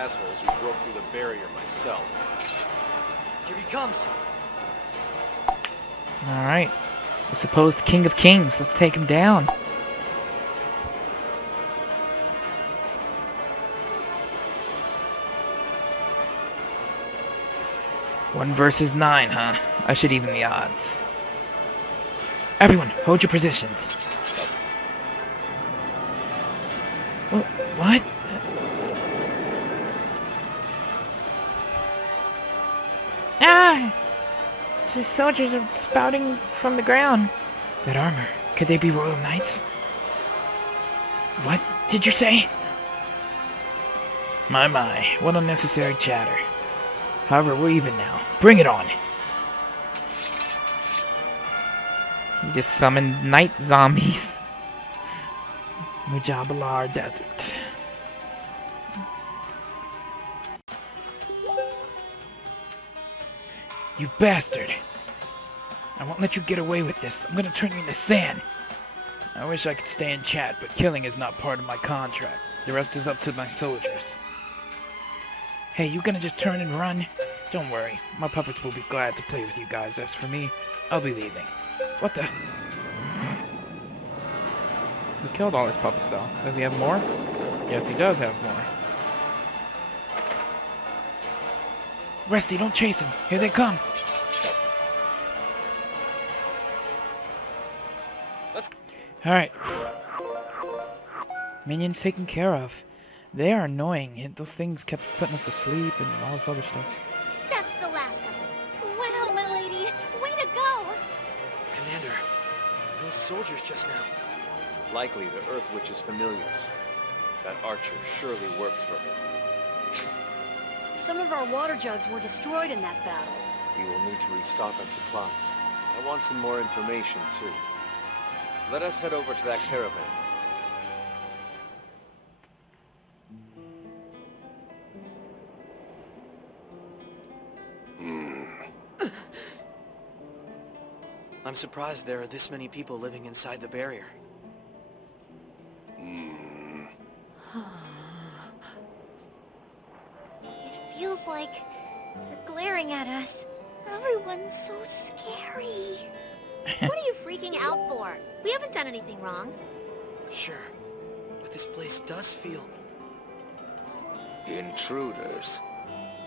assholes who broke through the barrier myself. Here he comes. Alright. The supposed King of Kings. Let's take him down. One versus 9, huh? I should even the odds. Everyone, hold your positions. What? Ah! These soldiers are spouting from the ground. That armor, could they be royal knights? What did you say? My, what unnecessary chatter. However, we're even now. Bring it on! You just summoned night zombies. Mujabalar Desert. You bastard! I won't let you get away with this. I'm gonna turn you into sand. I wish I could stay and chat, but killing is not part of my contract. The rest is up to my soldiers. Hey, you gonna just turn and run? Don't worry, my puppets will be glad to play with you guys. As for me, I'll be leaving. What the? He killed all his puppets, though. Does he have more? Yes, he does have more. Rusty, don't chase him. Here they come. Alright. Minions taken care of. They are annoying. Those things kept putting us to sleep and all this other stuff. That's the last of them. Wow, my lady. Way to go! Commander, those soldiers just now. Likely the Earth Witch's familiars. That archer surely works for her. Some of our water jugs were destroyed in that battle. We will need to restock on supplies. I want some more information, too. Let us head over to that caravan. I'm surprised there are this many people living inside the barrier. It feels like they're glaring at us. Everyone's so scary. What are you freaking out for? We haven't done anything wrong. Sure, but this place does feel... Intruders,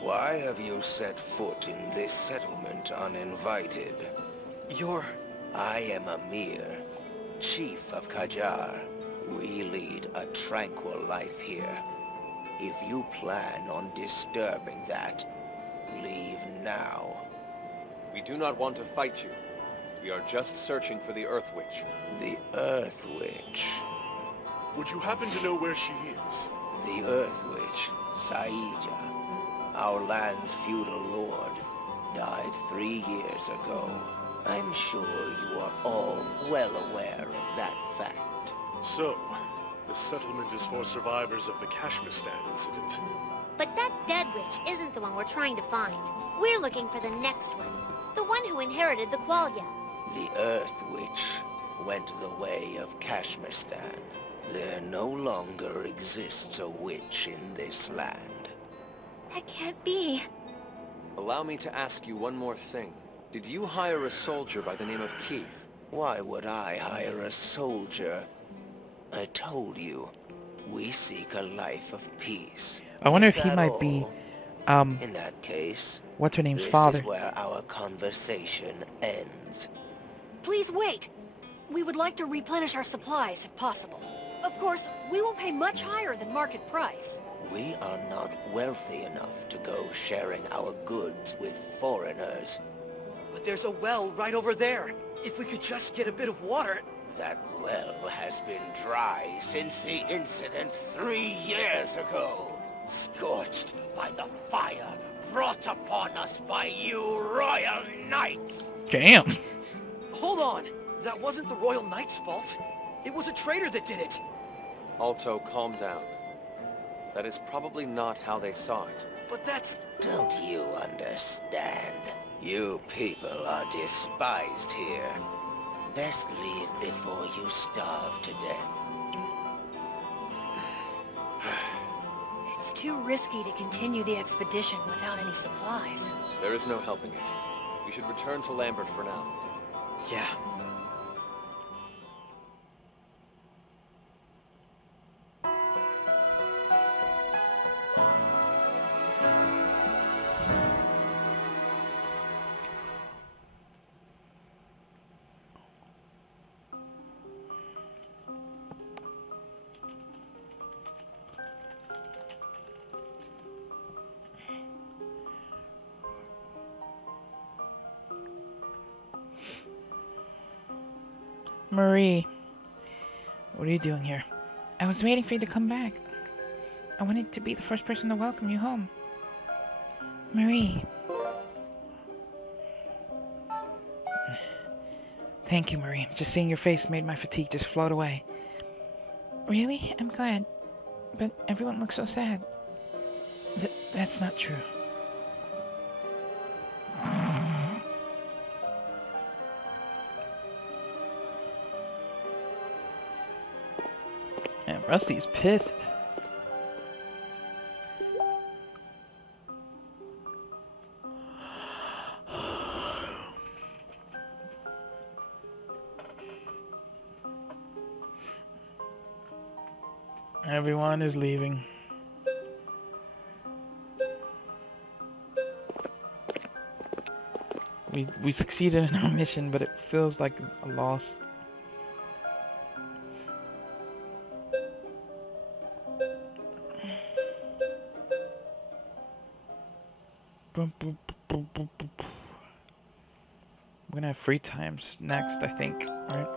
why have you set foot in this settlement uninvited? You're... I am Amir, Chief of Qajar. We lead a tranquil life here. If you plan on disturbing that, leave now. We do not want to fight you. We are just searching for the Earth Witch. The Earth Witch. Would you happen to know where she is? The Earth Witch, Saija, our land's feudal lord, died 3 years ago. I'm sure you are all well aware of that fact. So, the settlement is for survivors of the Kashmistan incident. But that dead witch isn't the one we're trying to find. We're looking for the next one. The one who inherited the Qualia. The Earth Witch went the way of Kashmistan. There no longer exists a witch in this land. That can't be. Allow me to ask you one more thing. Did you hire a soldier by the name of Keith? Why would I hire a soldier? I told you, we seek a life of peace. I wonder if Is he that might be, all? In that case, what's her name's this father? is where our conversation ends. Please wait. We would like to replenish our supplies if possible. Of course, we will pay much higher than market price. We are not wealthy enough to go sharing our goods with foreigners. But there's a well right over there. If we could just get a bit of water... That well has been dry since the incident 3 years ago. Scorched by the fire brought upon us by you royal knights. Damn. Hold on! That wasn't the Royal Knight's fault. It was a traitor that did it. Alto, calm down. That is probably not how they saw it. But that's... Don't you understand? You people are despised here. Best leave before you starve to death. It's too risky to continue the expedition without any supplies. There is no helping it. We should return to Lambert for now. Yeah. Marie, what are you doing here? I was waiting for you to come back. I wanted to be the first person to welcome you home. Marie. Thank you, Marie. Just seeing your face made my fatigue just float away. Really? I'm glad. But everyone looks so sad. That's not true. Man, Rusty's pissed. Everyone is leaving. We succeeded in our mission, but it feels like a loss. We're gonna have free times next, I think, right?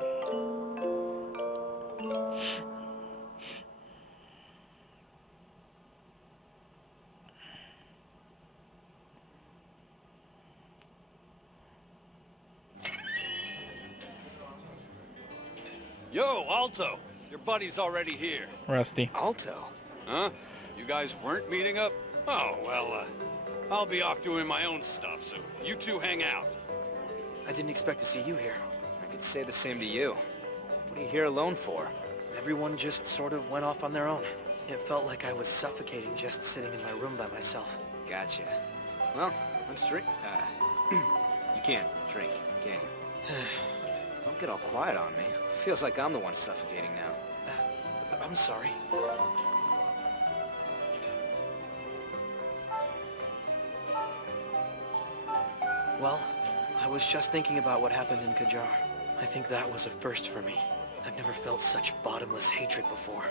Yo, Alto! Your buddy's already here. Rusty. Alto? Huh? You guys weren't meeting up? Oh, well, I'll be off doing my own stuff, so you two hang out. I didn't expect to see you here. I could say the same to you. What are you here alone for? Everyone just sort of went off on their own. It felt like I was suffocating just sitting in my room by myself. Gotcha. Well, let's drink. You can't drink, can you? Don't get all quiet on me. Feels like I'm the one suffocating now. I'm sorry. Well, I was just thinking about what happened in Qajar. I think that was a first for me. I've never felt such bottomless hatred before.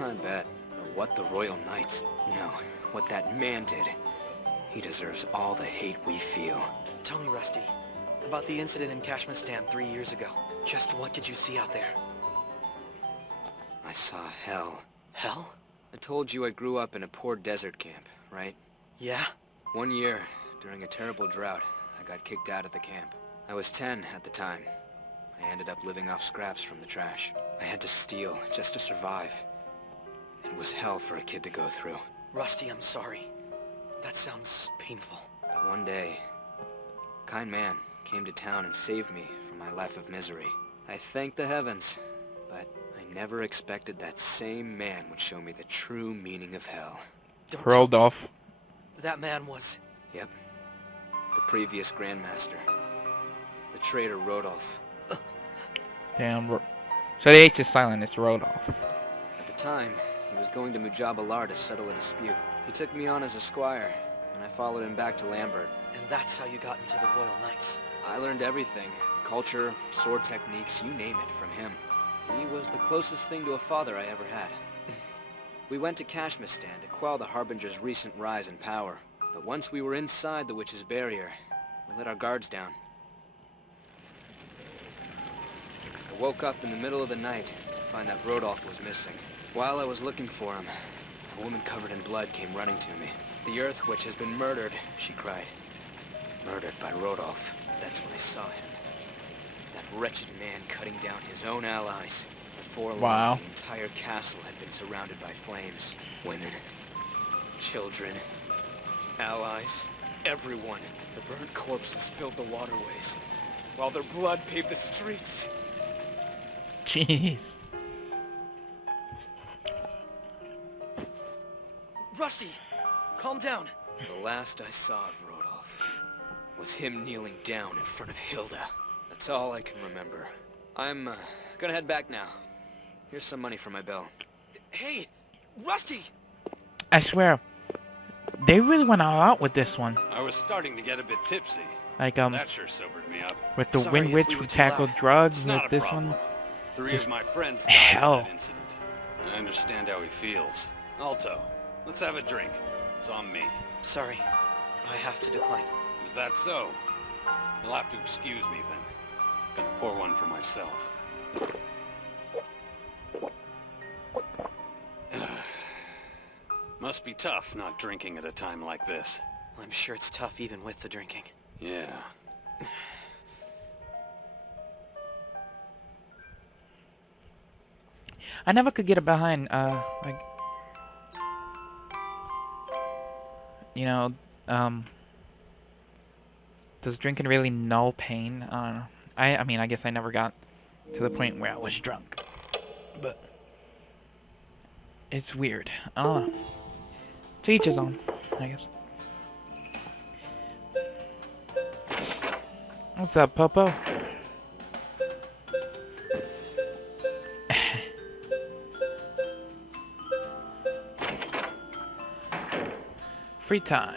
I bet. But what the Royal Knights... No, what that man did. He deserves all the hate we feel. Tell me, Rusty, about the incident in Kashmistan 3 years ago. Just what did you see out there? I saw hell. Hell? I told you I grew up in a poor desert camp, right? Yeah? 1 year, during a terrible drought, I got kicked out of the camp. I was 10 at the time. I ended up living off scraps from the trash. I had to steal just to survive. It was hell for a kid to go through. Rusty, I'm sorry. That sounds painful. But one day, a kind man came to town and saved me from my life of misery. I thank the heavens, but I never expected that same man would show me the true meaning of hell. Don't Hurled off. That man was... Yep. The previous Grandmaster. The traitor Rodolph. Damn. So the H is silent, it's Rodolph. At the time, he was going to Mujabalar to settle a dispute. He took me on as a squire, and I followed him back to Lambert. And that's how you got into the Royal Knights. I learned everything. Culture, sword techniques, you name it, from him. He was the closest thing to a father I ever had. We went to Kashmistan to quell the Harbinger's recent rise in power. But once we were inside the Witch's Barrier, we let our guards down. I woke up in the middle of the night to find that Rodolph was missing. While I was looking for him, a woman covered in blood came running to me. The Earth Witch has been murdered, she cried. Murdered by Rodolph. That's when I saw him. That wretched man cutting down his own allies. Before long, the entire castle had been surrounded by flames. Women, children, allies, everyone. The burnt corpses filled the waterways, while their blood paved the streets. Jeez. Rusty! Calm down. The last I saw of Rodolph was him kneeling down in front of Hilda. That's all I can remember. I'm, gonna head back now. Here's some money for my bill. Hey! Rusty! I swear, they really went all out with this one. I was starting to get a bit tipsy. Like, That sure sobered me up. with the Sorry Wind if Witch, we we were too tackled loud. drugs. It's With not a this problem. one, 3 just of my friends died hell. in that incident. I understand how he feels. Alto, let's have a drink. It's on me. Sorry. I have to decline. Is that so? You'll have to excuse me then. Gonna pour one for myself. Must be tough not drinking at a time like this. I'm sure it's tough even with the drinking. Yeah. I never could get behind, like, you know, does drinking really null pain? I don't know. I mean, I guess I never got to the point where I was drunk, but it's weird. I don't know. To each his own, I guess. What's up, Popo? Free time.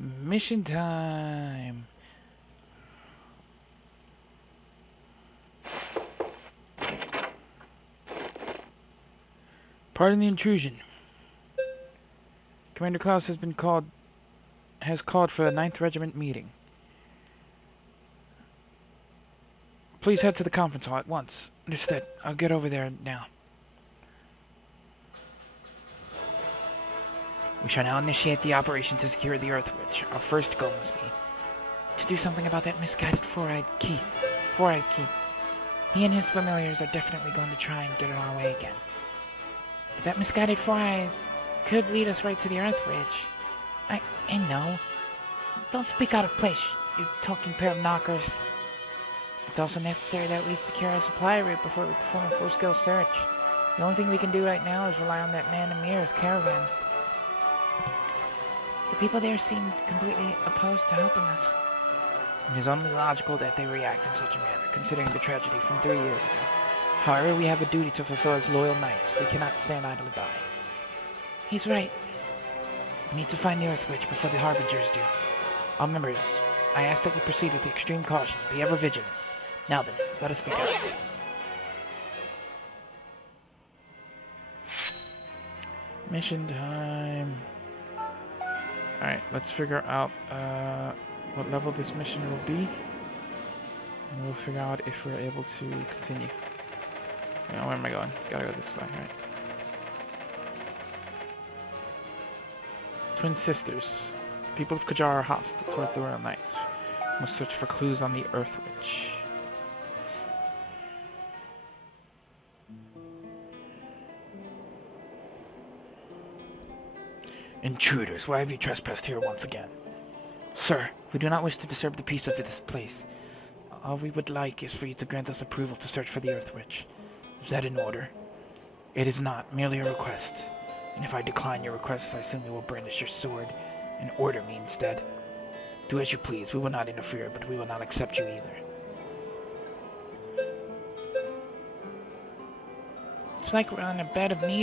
Mission time. Pardon the intrusion. Commander Klaus has called for a 9th Regiment meeting. Please head to the conference hall at once. Understood. I'll get over there now. We shall now initiate the operation to secure the Earth Witch. Our first goal must be to do something about that misguided Four-Eyes Keith. He and his familiars are definitely going to try and get it our way again. But that misguided Four-Eyes could lead us right to the Earth Witch. I know. Don't speak out of place, you talking pair of knockers. It's also necessary that we secure a supply route before we perform a full-scale search. The only thing we can do right now is rely on that man Amir's caravan. The people there seemed completely opposed to helping us. It is only logical that they react in such a manner, considering the tragedy from 3 years ago. However, we have a duty to fulfill as loyal knights. We cannot stand idly by. He's right. We need to find the Earth Witch before the Harbingers do. All members, I ask that you proceed with extreme caution. Be ever vigilant. Now then, let us think out. Mission time. Alright, let's figure out what level this mission will be. And we'll figure out if we're able to continue. Yeah, where am I going? Gotta go this way, right? Twin Sisters. The people of Kajar are hostile toward the Royal Knights. Must search for clues on the Earth Witch. Intruders, why have you trespassed here once again? Sir, we do not wish to disturb the peace of this place. All we would like is for you to grant us approval to search for the Earth Witch. Is that an order? It is not, merely a request. And if I decline your request, I assume you will brandish your sword and order me instead. Do as you please, we will not interfere, but we will not accept you either. It's like we're on a bed of needles.